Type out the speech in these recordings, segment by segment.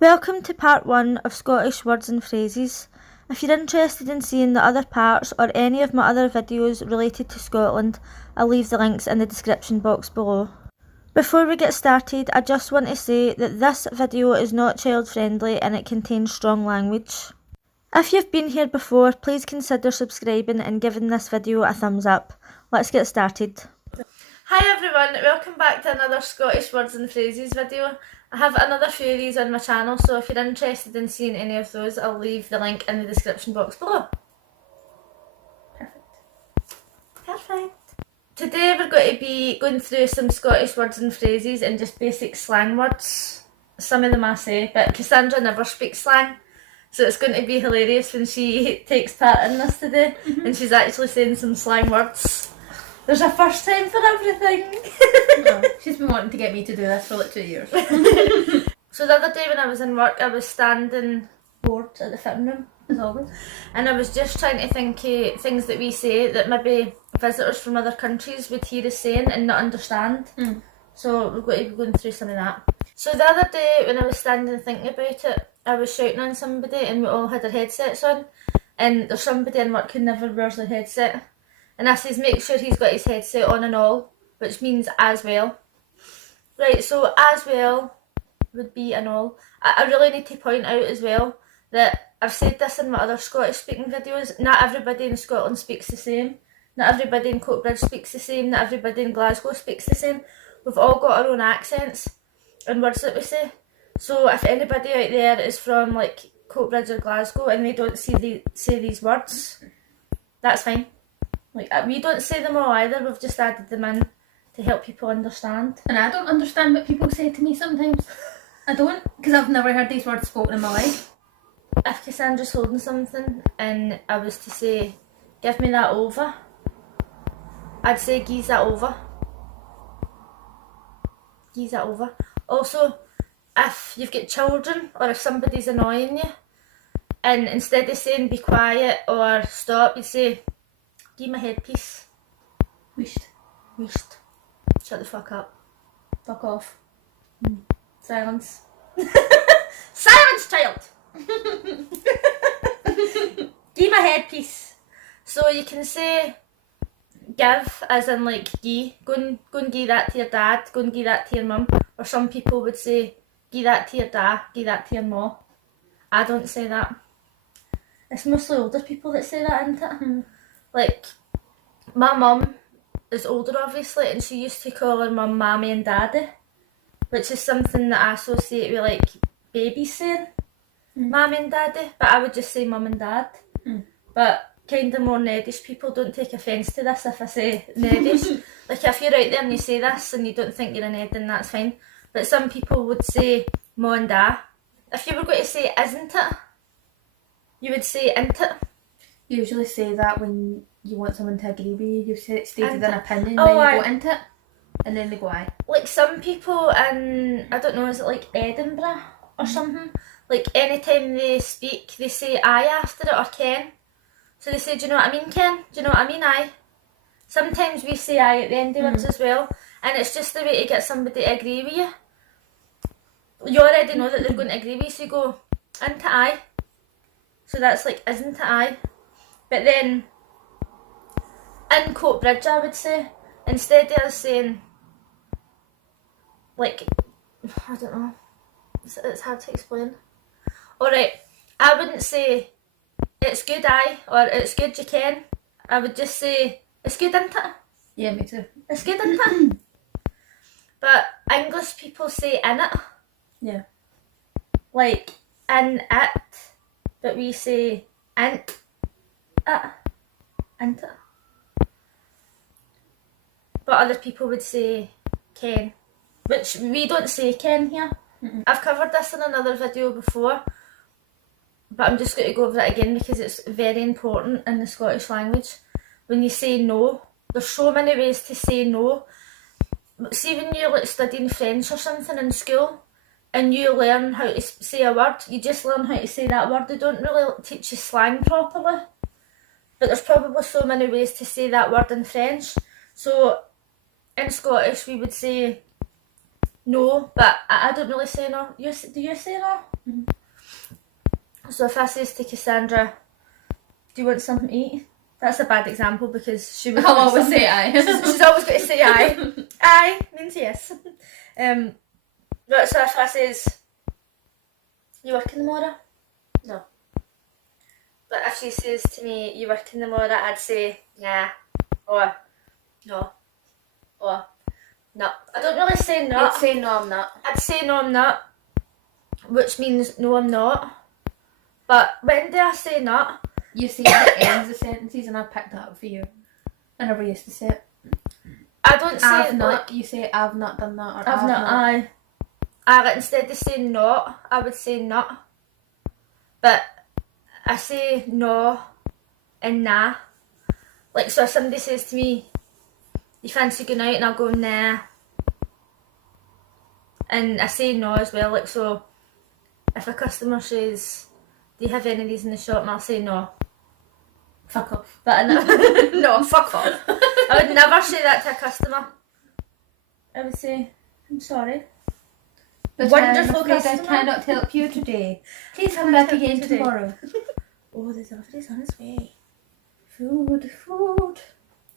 Welcome to part 1 of Scottish words and phrases. If you're interested in seeing the other parts or any of my other videos related to Scotland, I'll leave the links in the description box below. Before we get started, I just want to say that this video is not child friendly and it contains strong language. If you've been here before, please consider subscribing and giving this video a thumbs up. Let's get started. Hi everyone, welcome back to another Scottish words and phrases video. I have another few of these on my channel, so if you're interested in seeing any of those, I'll leave the link in the description box below. Perfect. Today we're going to be going through some Scottish words and phrases and just basic slang words. Some of them I say, but Cassandra never speaks slang, so it's going to be hilarious when she takes part in this today and she's actually saying some slang words. There's a first time for everything. No, she's been wanting to get me to do this for like 2 years. So the other day when I was in work, I was standing bored at the fitting room, as always, and I was just trying to think of things that we say that maybe visitors from other countries would hear us saying and not understand. So we're going to be going through some of that. So the other day when I was standing and thinking about it, I was shouting on somebody and we all had our headsets on, and there's somebody in work who never wears their headset. And I says, make sure he's got his headset on and all, which means as well. Right, so as well would be and all. I really need to point out as well that I've said this in my other Scottish speaking videos, not everybody in Scotland speaks the same. Not everybody in Coatbridge speaks the same, not everybody in Glasgow speaks the same. We've all got our own accents and words that we say. So if anybody out there is from like Coatbridge or Glasgow and they don't say these words, that's fine. Like, we don't say them all either, we've just added them in to help people understand. And I don't understand what people say to me sometimes. I don't, because I've never heard these words spoken in my life. If Cassandra's holding something and I was to say, give me that over, I'd say, geese that over. Geese that over. Also, if you've got children or if somebody's annoying you, and instead of saying be quiet or stop, you say, give me a headpiece. Wished. Wished. Shut the fuck up. Fuck off. Silence. Silence, child! Give me a headpiece. So you can say give as in like gie. Go and give that to your dad. Go and give that to your mum. Or some people would say give that to your dad. Give that to your ma. I don't say that. It's mostly older people that say that, isn't it? Like, my mum is older obviously, and she used to call her mum mammy and daddy, which is something that I associate with like babies saying mammy and daddy, but I would just say mum and dad. But kind of more Nedish people don't take offence to this if I say Nedish. Like if you're out there and you say this and you don't think you're a Ned, then that's fine. But some people would say ma and da. If you were going to say isn't it, you would say ain't it. You usually say that when you want someone to agree with you. You've stated an opinion, oh, then you go into it, and then they go aye. Like some people in, I don't know, is it like Edinburgh or something? Like anytime they speak, they say aye after it or Ken. So they say, do you know what I mean, Ken? Do you know what I mean, aye? Sometimes we say aye at the end of words as well, and it's just the way to get somebody to agree with you. You already know that they're going to agree with you, so you go, ain't it aye? So that's like, isn't it aye? But then, in Coatbridge, I would say, instead of us saying, like, I don't know, it's hard to explain. Alright, I wouldn't say, it's good aye, or it's good you can. I would just say, it's good, isn't it? Yeah, me too. It's good, isn't it? But English people say in it. Yeah. Like, in it, but we say int it. Ain't it? But other people would say ken, which we don't say ken here. I've covered this in another video before, but I'm just going to go over it again because it's very important in the Scottish language. When you say no, there's so many ways to say no. See when you're like studying French or something in school and you learn how to say a word, you just learn how to say that word. They don't really teach you slang properly. But there's probably so many ways to say that word in French. So in Scottish we would say no, but I don't really say no. Do you say no? Mhm. So if I says to Cassandra, do you want something to eat? That's a bad example because she would I'll always say aye. she's always going to say aye. Aye means yes. But so if I says, you working tomorrow? No. But if she says to me, you working tomorrow, I'd say, yeah, or no, or no. I don't really say no. You'd say no, I'm not. I'd say no, I'm not, which means no, I'm not. But when do I say not? You say the ends of sentences, and I've picked that up for you. I never used to say it. I don't say I've it not. like, You say I've not done that, or I've not, aye. Like, instead of saying not, I would say not. But I say no and nah. Like, so if somebody says to me, you fancy going out, and I'll go, nah. And I say no as well. Like, so if a customer says, do you have any of these in the shop? And I'll say no. Fuck off. But no, fuck off. I would never say that to a customer. I would say, I'm sorry. But Wonderful I'm afraid customer. I cannot help you today. Please come back help you again today. tomorrow. Oh, the delivery's on its way. Food.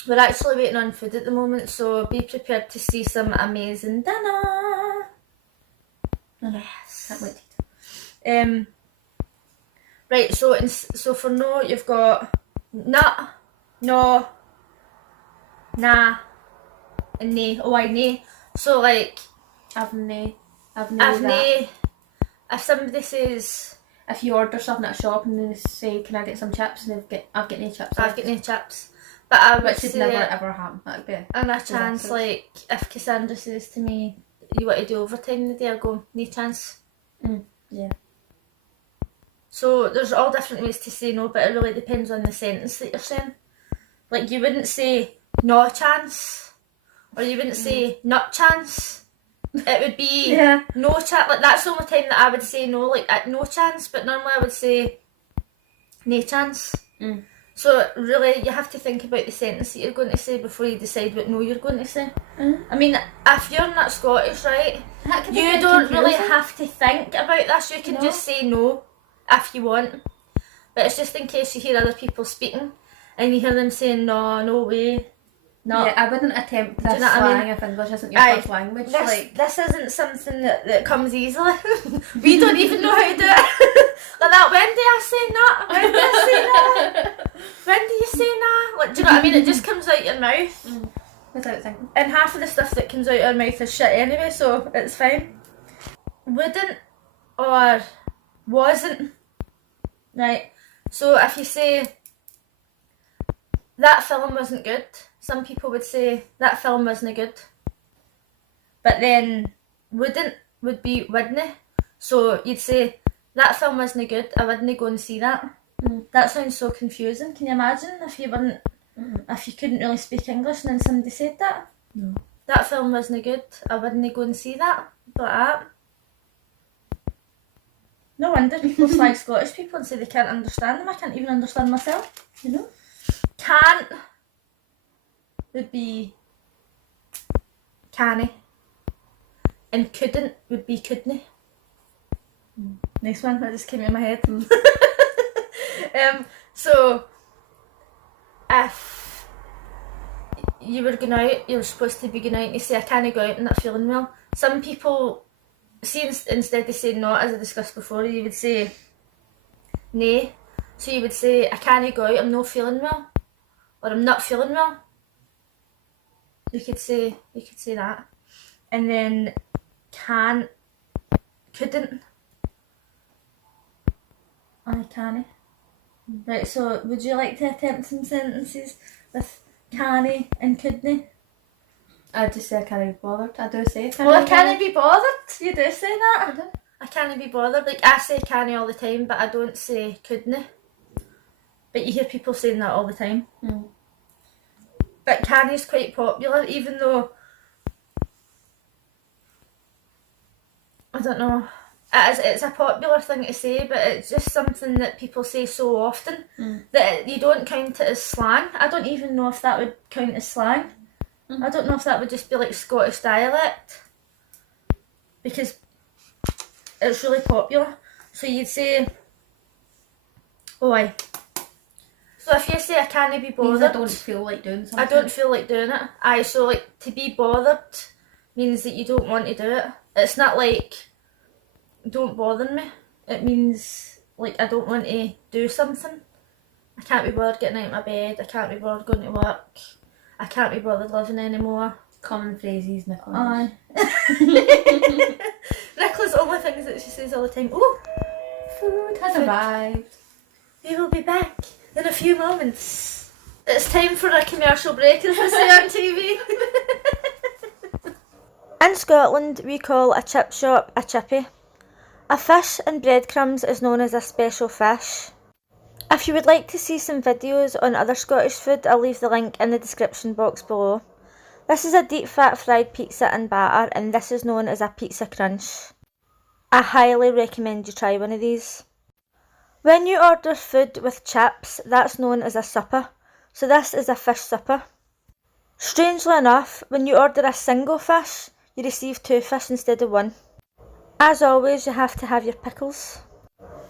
We're actually waiting on food at the moment, so be prepared to see some amazing dinner. Yes. Can't wait. Right, so for no, you've got nut, no, nah, and nay. Oh, I nay. So like, I've nae I've that. nay. If somebody says, If you order something at a shop and they say, "Can I get some chips?" and I've got no chips. I've got no chips, but I would Which should say, never ever happen. That'd be. and a chance, disastrous. like if Cassandra says to me, you want to do overtime today, I go, no chance. Yeah. So there's all different ways to say no, but it really depends on the sentence that you're saying. Like, you wouldn't say no chance, or you wouldn't say not chance. It would be no chance. Like, that's the only time that I would say no, like at no chance, but normally I would say no chance. So really, you have to think about the sentence that you're going to say before you decide what no you're going to say. I mean, if you're not Scottish, right, you don't really have to think about this. You can just say no if you want. But it's just in case you hear other people speaking and you hear them saying no, no way. No. Yeah, I wouldn't attempt this you know what I slang mean? if English isn't your first language. This isn't something that comes easily. We don't even know how to do it. Like that, when do I say no? When do I say no? When do you say no? Like, do you know what I mean? It just comes out your mouth. Without thinking. And half of the stuff that comes out your mouth is shit anyway, so it's fine. Wouldn't or wasn't. Right. So if you say, that film wasn't good, some people would say, that film wasn't good. But then wouldn't would be wouldn't. So you'd say, that film wasn't good, I wouldn't go and see that. That sounds so confusing. Can you imagine if you weren't, if you couldn't really speak English and then somebody said that? No. That film wasn't good, I wouldn't go and see that. Like that. No wonder people slag Scottish people and say they can't understand them. I can't even understand myself. You know? Can't would be canny. And couldn't would be couldn't. Next one, that just came in my head. So if you were going out, you were supposed to be going out and you say, I can't go out, I'm not feeling well. Some people, see, instead of saying not, as I discussed before, you would say nay. So you would say, I can't go out, I'm not feeling well, or I'm not feeling well. You could say that. And then can't, couldn't. I can't. Right, so would you like to attempt some sentences with canny and couldn't? I'd just say I can't be bothered. I do say Well, I can't be bothered. You do say that. I do. I can't be bothered. Like, I say canny all the time, but I don't say couldn't. But you hear people saying that all the time. But canny's quite popular, even though, I don't know, it's a popular thing to say, but it's just something that people say so often that you don't count it as slang. I don't even know if that would count as slang. I don't know if that would just be like Scottish dialect. because it's really popular. So you'd say, oh aye. So if you say I can't be bothered, means I don't feel like doing something. I don't feel like doing it. Aye, so like to be bothered means that you don't want to do it. It's not like don't bother me. It means like I don't want to do something. I can't be bothered getting out of my bed. I can't be bothered going to work. I can't be bothered living anymore. Common phrases, Nicola. Aye. Nicola's only things that she says all the time. Oh, Food has arrived. We will be back in a few moments. It's time for a commercial break, as we say on TV. In Scotland, we call a chip shop a chippy. A fish and breadcrumbs is known as a special fish. If you would like to see some videos on other Scottish food, I'll leave the link in the description box below. This is a deep fat fried pizza and batter, and this is known as a pizza crunch. I highly recommend you try one of these. When you order food with chips, that's known as a supper, so this is a fish supper. Strangely enough, when you order a single fish, you receive 2 fish instead of 1. As always, you have to have your pickles.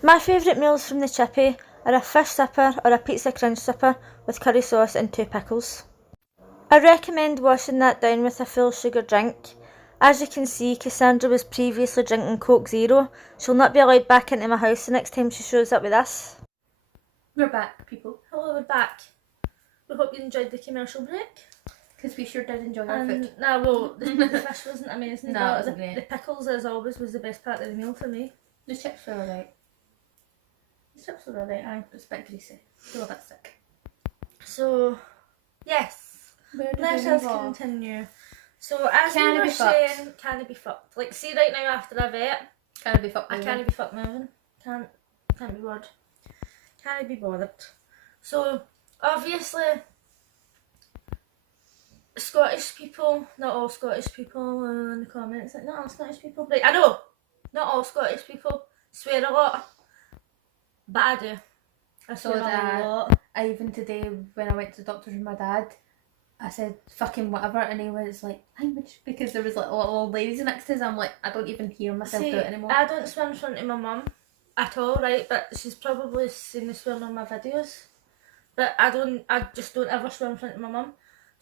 My favourite meals from the chippy are a fish supper or a pizza crunch supper with curry sauce and 2 pickles. I recommend washing that down with a full sugar drink. As you can see, Cassandra was previously drinking Coke Zero. She'll not be allowed back into my house the next time she shows up with us. We're back, people. Hello, we're back. We hope you enjoyed the commercial break. Because we sure did enjoy our food. No, well, the fish wasn't amazing. No, but it wasn't great. The pickles, as always, was the best part of the meal for me. The chips were alright. The chips were alright, aye. It was a bit greasy. A little bit thick. So, yes. Where Let us continue. So, as we were saying, can it be fucked? Like, see right now after a vet, Can it be fucked? I can't be fucked moving. Can't be bothered. Can't be bothered. So, obviously, Scottish people, not all Scottish people in the comments, like, not all Scottish people, but I know, not all Scottish people swear a lot, but I do. I swear a lot. Even today, when I went to the doctor's with my dad, I said fucking whatever, and he was like, language, because there was like little old ladies next to us. I'm like, I don't even hear myself do it anymore. I don't swear in front of my mum at all, right? But she's probably seen me swearing on my videos. But I just don't ever swear in front of my mum.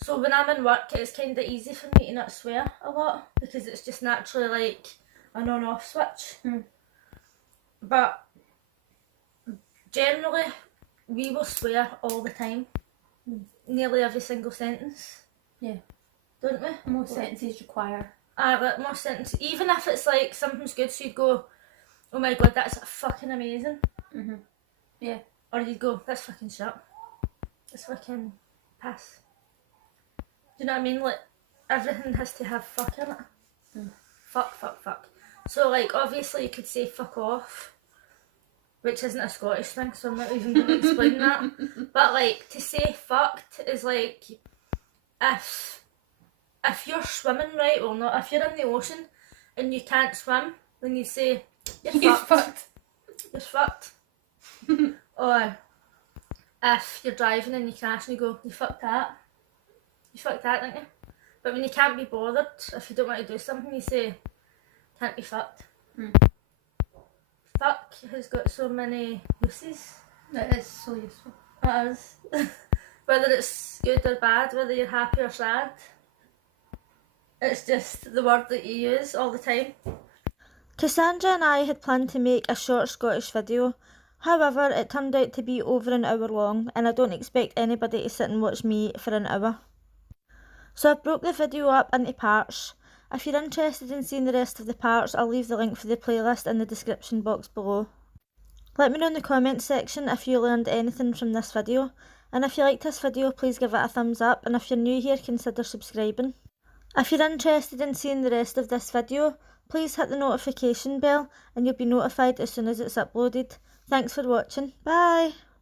So when I'm in work, it's kind of easy for me to not swear a lot, because it's just naturally like an on-off switch. But generally, we will swear all the time. Nearly every single sentence. Yeah. Don't we? Most sentences require. But most sentences, even if it's like something's good, so you'd go, oh my god, that's fucking amazing. Yeah. Or you'd go, that's fucking shit. That's fucking piss. Do you know what I mean? Like, everything has to have fuck in it. Fuck, fuck, fuck. So like, obviously you could say fuck off, which isn't a Scottish thing, so I'm not even going to explain that. But like, to say fucked is like, if you're swimming, right, well not, if you're in the ocean and you can't swim, then you say, you're fucked. You're fucked. Or if you're driving and you crash and you go, you fucked that. You fucked that, didn't you? But when you can't be bothered, if you don't want to do something, you say, can't be fucked. Fuck has got so many uses. It is so useful. It is. Whether it's good or bad, whether you're happy or sad, it's just the word that you use all the time. Cassandra and I had planned to make a short Scottish video. However, it turned out to be over an hour long, and I don't expect anybody to sit and watch me for an hour. So I broke the video up into parts. If you're interested in seeing the rest of the parts, I'll leave the link for the playlist in the description box below. Let me know in the comments section if you learned anything from this video, and if you liked this video, please give it a thumbs up, and if you're new here, consider subscribing. If you're interested in seeing the rest of this video, please hit the notification bell and you'll be notified as soon as it's uploaded. Thanks for watching. Bye!